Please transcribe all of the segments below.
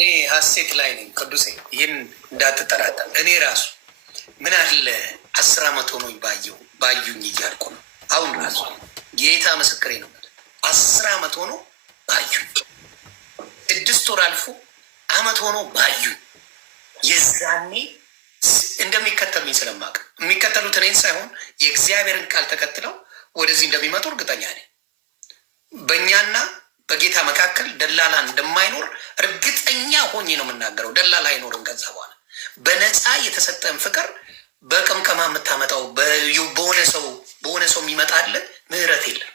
እኔ ሀሴት ላይ ነኝ ቅዱሴ፣ ይህን እንዳትጠራጠር። እኔ ራሱ ምን አለ 10 ዓመት ሆኖ ባዩኝ እያልኩ ነው። አሁን ራሱ ጌታ ምስክሬ ነው። 10 ዓመት ሆኖ ባዩኝ፣ 6 ወር አልፎ ዓመት ሆኖ ባዩኝ። የዛኔ እንደሚከተሉኝ ስለማቅ የሚከተሉት እኔን ሳይሆን የእግዚአብሔርን ቃል ተከትለው ወደዚህ እንደሚመጡ እርግጠኛ ነኝ። በእኛና በጌታ መካከል ደላላ እንደማይኖር እርግጠኛ ሆኜ ነው የምናገረው። ደላላ አይኖርም። ከዛ በኋላ በነፃ የተሰጠን ፍቅር በቅምቀማ የምታመጣው በሆነ ሰው የሚመጣልን ምህረት የለም።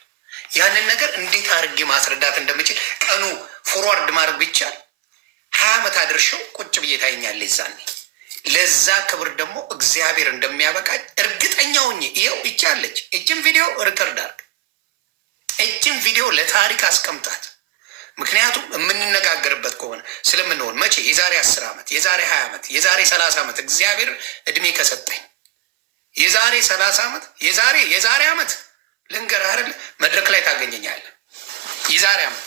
ያንን ነገር እንዴት አድርጌ ማስረዳት እንደምችል ቀኑ ፎርዋርድ ማድረግ ቢቻል 20 ዓመት አድርሸው ቁጭ ብዬ ታይኛለች። ዛኔ ለዛ ክብር ደግሞ እግዚአብሔር እንደሚያበቃኝ እርግጠኛ ሆኜ ይኸው ይቻለች። እችን ቪዲዮ ሪከርድ አድርግ፣ እችን ቪዲዮ ለታሪክ አስቀምጣት። ምክንያቱም የምንነጋገርበት ከሆነ ስለምንሆን መቼ የዛሬ 10 ዓመት የዛሬ 20 ዓመት የዛሬ 30 ዓመት እግዚአብሔር እድሜ ከሰጠኝ የዛሬ 30 ዓመት የዛሬ ዓመት ልንገርህ አይደል መድረክ ላይ ታገኘኛለህ። የዛሬ ዓመት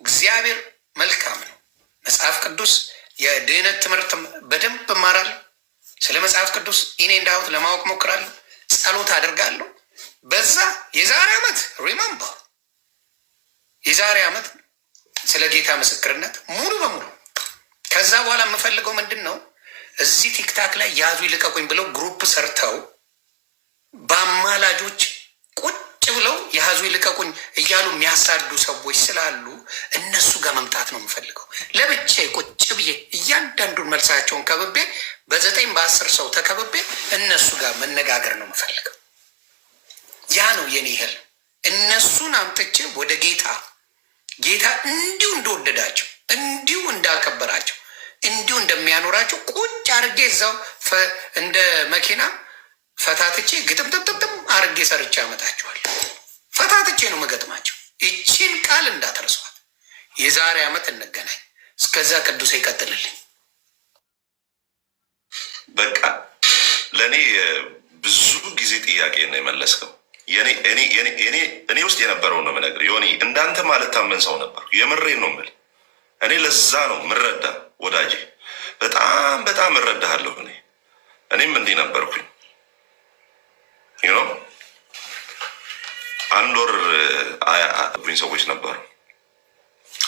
እግዚአብሔር መልካም ነው። መጽሐፍ ቅዱስ የድህነት ትምህርት በደንብ እማራለሁ። ስለ መጽሐፍ ቅዱስ እኔ እንዳሁት ለማወቅ ሞክራለሁ። ጸሎት አድርጋለሁ። በዛ የዛሬ ዓመት ሪመምበር የዛሬ ዓመት ስለ ጌታ ምስክርነት ሙሉ በሙሉ ከዛ በኋላ የምፈልገው ምንድን ነው? እዚህ ቲክታክ ላይ ያዙ ይልቀቁኝ ብለው ግሩፕ ሰርተው በአማላጆች ቁጭ ብለው ያዙ ይልቀቁኝ እያሉ የሚያሳዱ ሰዎች ስላሉ እነሱ ጋር መምጣት ነው የምፈልገው። ለብቻዬ ቁጭ ብዬ እያንዳንዱን መልሳቸውን ከብቤ በ9 በ10 ሰው ተከብቤ እነሱ ጋር መነጋገር ነው የምፈልገው። ያ ነው የኔ ህል። እነሱን አምጥቼ ወደ ጌታ እንዲሁ እንደወደዳቸው እንዲሁ እንዳከበራቸው እንዲሁ እንደሚያኖራቸው ቁጭ አርጌ እዛው እንደ መኪና ፈታትቼ ግጥምጥምጥም አርጌ ሰርቼ አመጣቸዋል። ፈታትቼ ነው መገጥማቸው። ይቺን ቃል እንዳትረሷት። የዛሬ ዓመት እንገናኝ። እስከዛ ቅዱስ ይቀጥልልኝ። በቃ ለእኔ ብዙ ጊዜ ጥያቄ ነው የመለስከው። እኔ ውስጥ የነበረውን ነው የምነግርህ። ዮኒ እንዳንተ ማለት ታመን ሰው ነበር። የምሬን ነው የምልህ። እኔ ለዛ ነው ምረዳ ወዳጄ፣ በጣም እረዳሃለሁ። እኔም እንዲህ ነበርኩኝ። አንድ ወር አያቡኝ ሰዎች ነበሩ።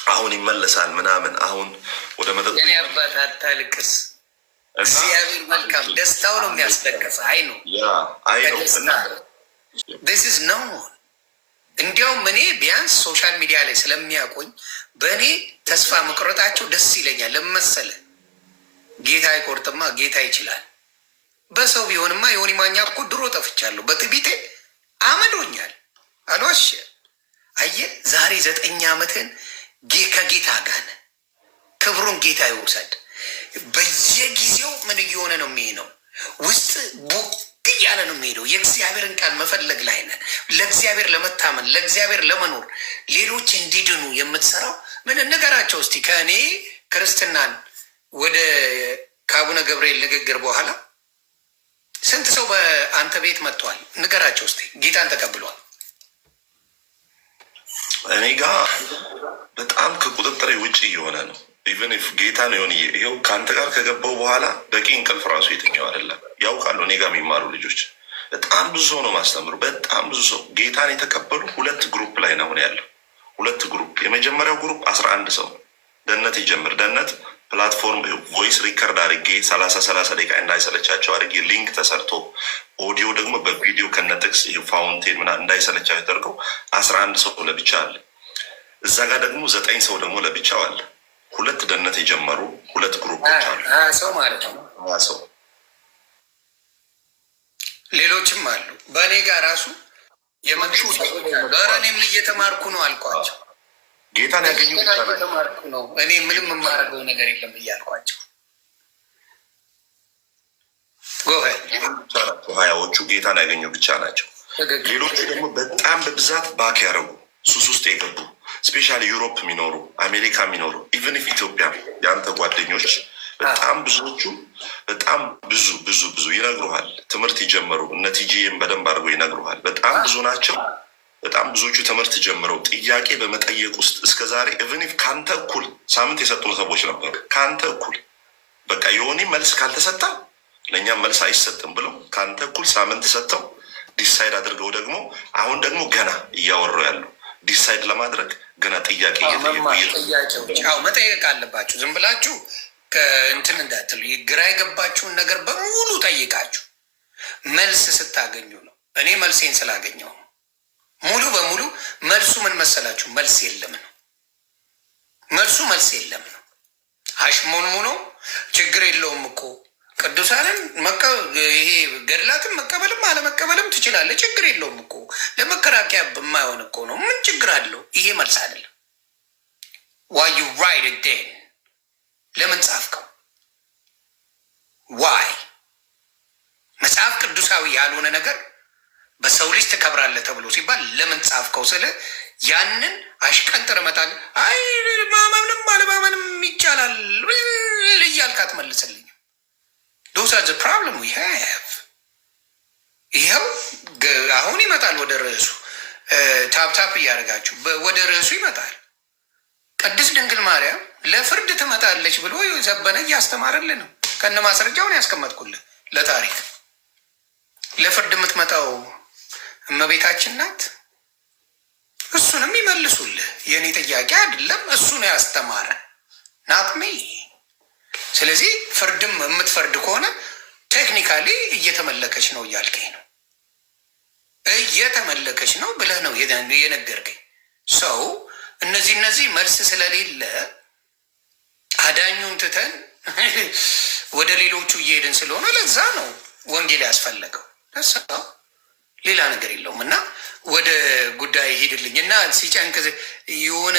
አሁን ይመለሳል ምናምን፣ አሁን ወደ መጠጥ አታልቅስ። እግዚአብሔር መልካም፣ ደስታው ነው የሚያስለቅስ። አይ ነው this is no one። እንዲያውም እኔ ቢያንስ ሶሻል ሚዲያ ላይ ስለሚያቆኝ በእኔ ተስፋ መቁረጣቸው ደስ ይለኛል። ለመሰለ ጌታ አይቆርጥማ፣ ጌታ ይችላል። በሰው ቢሆንማ የሆኒ ማኛ እኮ ድሮ ጠፍቻለሁ። በትቢቴ አመዶኛል። አልዋሸ። አየህ ዛሬ 9 ዓመትን ከጌታ ጋር ነን። ክብሩን ጌታ ይውሰድ። በየጊዜው ምን እየሆነ ነው የሚሄነው? ውስጥ ቡቅ እያለ ነው የሚሄደው። የእግዚአብሔርን ቃል መፈለግ ላይ ነን። ለእግዚአብሔር ለመታመን ለእግዚአብሔር ለመኖር ሌሎች እንዲድኑ የምትሰራው ምን ነገራቸው እስቲ። ከእኔ ክርስትናን ወደ ከአቡነ ገብርኤል ንግግር በኋላ ስንት ሰው በአንተ ቤት መጥቷል? ንገራቸው እስቲ። ጌታን ተቀብሏል? እኔ ጋ በጣም ከቁጥጥሬ ውጭ እየሆነ ነው። ኢቨን ኢፍ ጌታ ነው የሆነ ይኸው ከአንተ ጋር ከገባው በኋላ በቂ እንቅልፍ ራሱ የተኛው አይደለም። ያውቃሉ እኔ ጋር የሚማሩ ልጆች በጣም ብዙ ሰው ነው ማስተምሩ። በጣም ብዙ ሰው ጌታን የተቀበሉ 2 ግሩፕ ላይ ነው ያለው። 2 ግሩፕ። የመጀመሪያው ግሩፕ 11 ሰው ደህንነት ይጀምር። ደህንነት ፕላትፎርም ቮይስ ሪከርድ አድርጌ 30 ደቂቃ እንዳይሰለቻቸው አድርጌ ሊንክ ተሰርቶ ኦዲዮ ደግሞ በቪዲዮ ከነጥቅስ ፋውንቴን ምናምን እንዳይሰለቻቸው ተደርገው 11 ሰው ለብቻ አለ። እዛ ጋር ደግሞ 9 ሰው ደግሞ ለብቻው አለ። 2 ደህንነት የጀመሩ 2 ግሩፖች አሉ። ሰው ማለት ነው። ሰው ሌሎችም አሉ። በእኔ ጋር ራሱ የመጡ እኔም እየተማርኩ ነው አልኳቸው። ጌታን ያገኙ እየተማርኩ ነው እኔ ምንም የማደርገው ነገር የለም እያልኳቸው። ሀያዎቹ ጌታን ያገኙ ብቻ ናቸው። ሌሎቹ ደግሞ በጣም በብዛት ባክ ያደረጉ ሱስ ውስጥ የገቡ ስፔሻሊ ዩሮፕ የሚኖሩ አሜሪካ የሚኖሩ ኢቨን ኢፍ ኢትዮጵያ የአንተ ጓደኞች በጣም ብዙዎቹ በጣም ብዙ ይነግሩሃል። ትምህርት ይጀመሩ እነ ቲጂም በደንብ አድርገው ይነግሩሃል። በጣም ብዙ ናቸው። በጣም ብዙዎቹ ትምህርት ጀምረው ጥያቄ በመጠየቅ ውስጥ እስከ ዛሬ ኢቨን ኢፍ ከአንተ እኩል ሳምንት የሰጡን ሰዎች ነበሩ። ከአንተ እኩል በቃ የሆነ መልስ ካልተሰጠ ለእኛም መልስ አይሰጥም ብለው ከአንተ እኩል ሳምንት ሰጥተው ዲሳይድ አድርገው ደግሞ አሁን ደግሞ ገና እያወሩ ያሉ ዲሳይድ ለማድረግ ገና ጥያቄ መጠየቅ አለባችሁ። ዝም ብላችሁ እንትን እንዳትሉ። ግራ የገባችሁን ነገር በሙሉ ጠይቃችሁ መልስ ስታገኙ ነው። እኔ መልሴን ስላገኘው ነው። ሙሉ በሙሉ መልሱ ምን መሰላችሁ? መልስ የለም ነው። መልሱ መልስ የለም ነው። አሽሞንሙኖ ችግር የለውም እኮ ቅዱሳንን ይሄ ገድላትን መቀበልም አለመቀበልም ትችላለህ። ችግር የለውም እኮ ለመከራከያ በማይሆን እኮ ነው። ምን ችግር አለው? ይሄ መልስ አይደለም። ዋይ ዩ ራይት ኢት ዴን? ለምን ጻፍከው? ዋይ? መጽሐፍ ቅዱሳዊ ያልሆነ ነገር በሰው ልጅ ትከብራለህ ተብሎ ሲባል ለምን ጻፍከው ስለ ያንን አሽቀንጥር መጣል። አይ ማመንም አለማመንም ይቻላል እያልክ አትመልስልኝም። ዶስ አር ዘ ፕሮብለም ዊ ሃቭ። ይኸው አሁን ይመጣል ወደ ርዕሱ። ታፕታፕ እያደረጋችሁ ወደ ርዕሱ ይመጣል። ቅድስት ድንግል ማርያም ለፍርድ ትመጣለች ብሎ ዘበነ እያስተማረልን ነው። ከነ ማስረጃውን ያስቀመጥኩልህ ለታሪክ። ለፍርድ የምትመጣው እመቤታችን ናት። እሱንም ይመልሱልህ። የእኔ ጥያቄ አይደለም። እሱ ነው ያስተማረ ናትሜ። ስለዚህ ፍርድም የምትፈርድ ከሆነ ቴክኒካሊ እየተመለከች ነው እያልከኝ ነው። እየተመለከች ነው ብለህ ነው የነገርከኝ። ሰው እነዚህ መልስ ስለሌለ አዳኙን ትተን ወደ ሌሎቹ እየሄድን ስለሆነ ለዛ ነው ወንጌል ያስፈለገው። ሌላ ነገር የለውም። እና ወደ ጉዳይ ሄድልኝ እና ሲጨንቅ የሆነ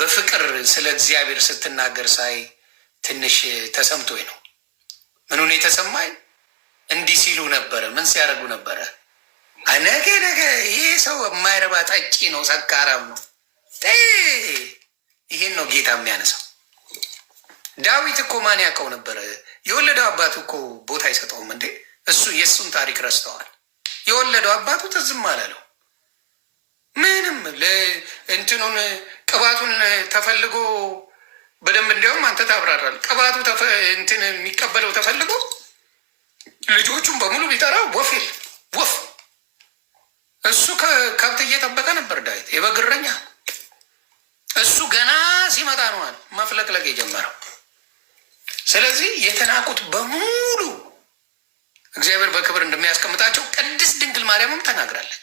በፍቅር ስለ እግዚአብሔር ስትናገር ሳይ ትንሽ ተሰምቶኝ ነው። ምኑን የተሰማኝ? እንዲህ ሲሉ ነበረ። ምን ሲያደርጉ ነበረ? ነገ ይሄ ሰው የማይረባ ጠጪ ነው፣ ሰካራም ነው። ይሄን ነው ጌታ የሚያነሳው። ዳዊት እኮ ማን ያውቀው ነበረ? የወለደው አባቱ እኮ ቦታ አይሰጠውም እንዴ? እሱ የእሱን ታሪክ ረስተዋል። የወለደው አባቱ ትዝም አላለው ምንም። እንትኑን ቅባቱን ተፈልጎ በደንብ እንዲያውም አንተ ታብራራል። ቅባቱ እንትን የሚቀበለው ተፈልጎ ልጆቹን በሙሉ ቢጠራ ወፍ እሱ ከብት እየጠበቀ ነበር ዳዊት፣ የበግ እረኛ። እሱ ገና ሲመጣ ነዋል መፍለቅለቅ የጀመረው። ስለዚህ የተናቁት በሙሉ እግዚአብሔር በክብር እንደሚያስቀምጣቸው ቅድስት ድንግል ማርያምም ተናግራለች።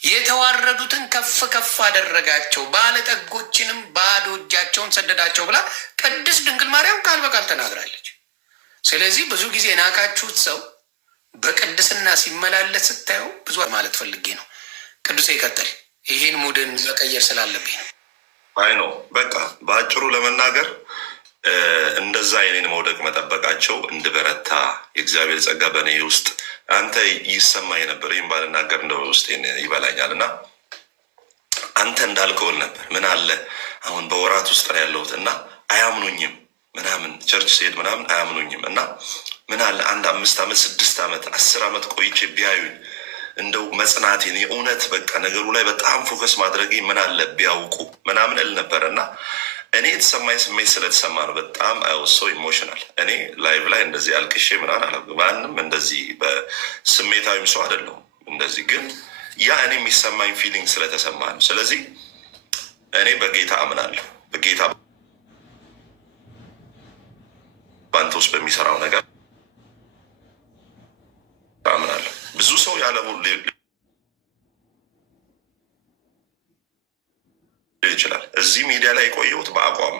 የተዋረዱትን ከፍ ከፍ አደረጋቸው፣ ባለጠጎችንም ባዶ እጃቸውን ሰደዳቸው ብላ ቅድስት ድንግል ማርያም ቃል በቃል ተናግራለች። ስለዚህ ብዙ ጊዜ ናቃችሁት ሰው በቅድስና ሲመላለስ ስታየው ብዙ ማለት ፈልጌ ነው። ቅዱሴ ይቀጥል። ይህን ሙድን መቀየር ስላለብኝ ነው። አይ ነው በቃ በአጭሩ ለመናገር እንደዛ የኔን መውደቅ መጠበቃቸው እንድበረታ የእግዚአብሔር ጸጋ በእኔ ውስጥ አንተ ይሰማኝ ነበር። ይህም ባልናገር እንደ ውስጥ ይበላኛል እና አንተ እንዳልከውል ነበር። ምን አለ አሁን በወራት ውስጥ ነው ያለሁት እና አያምኑኝም ምናምን ቸርች ሲሄድ ምናምን አያምኑኝም እና ምን አለ አንድ 5 ዓመት 6 ዓመት 10 ዓመት ቆይቼ ቢያዩኝ እንደው መጽናቴን የእውነት በቃ ነገሩ ላይ በጣም ፎከስ ማድረጌ ምን አለ ቢያውቁ ምናምን እል ነበር እና እኔ የተሰማኝ ስሜት ስለተሰማ ነው። በጣም አይወሶ ኢሞሽናል። እኔ ላይቭ ላይ እንደዚህ አልቅሼ ምናምን አለ ማንም እንደዚህ በስሜታዊም ሰው አይደለሁም እንደዚህ፣ ግን ያ እኔ የሚሰማኝ ፊሊንግ ስለተሰማ ነው። ስለዚህ እኔ በጌታ አምናለሁ። በጌታ በአንተ ውስጥ በሚሰራው ነገር አምናለሁ። ብዙ ሰው ያለሙ ይችላል። እዚህ ሚዲያ ላይ የቆየሁት በአቋም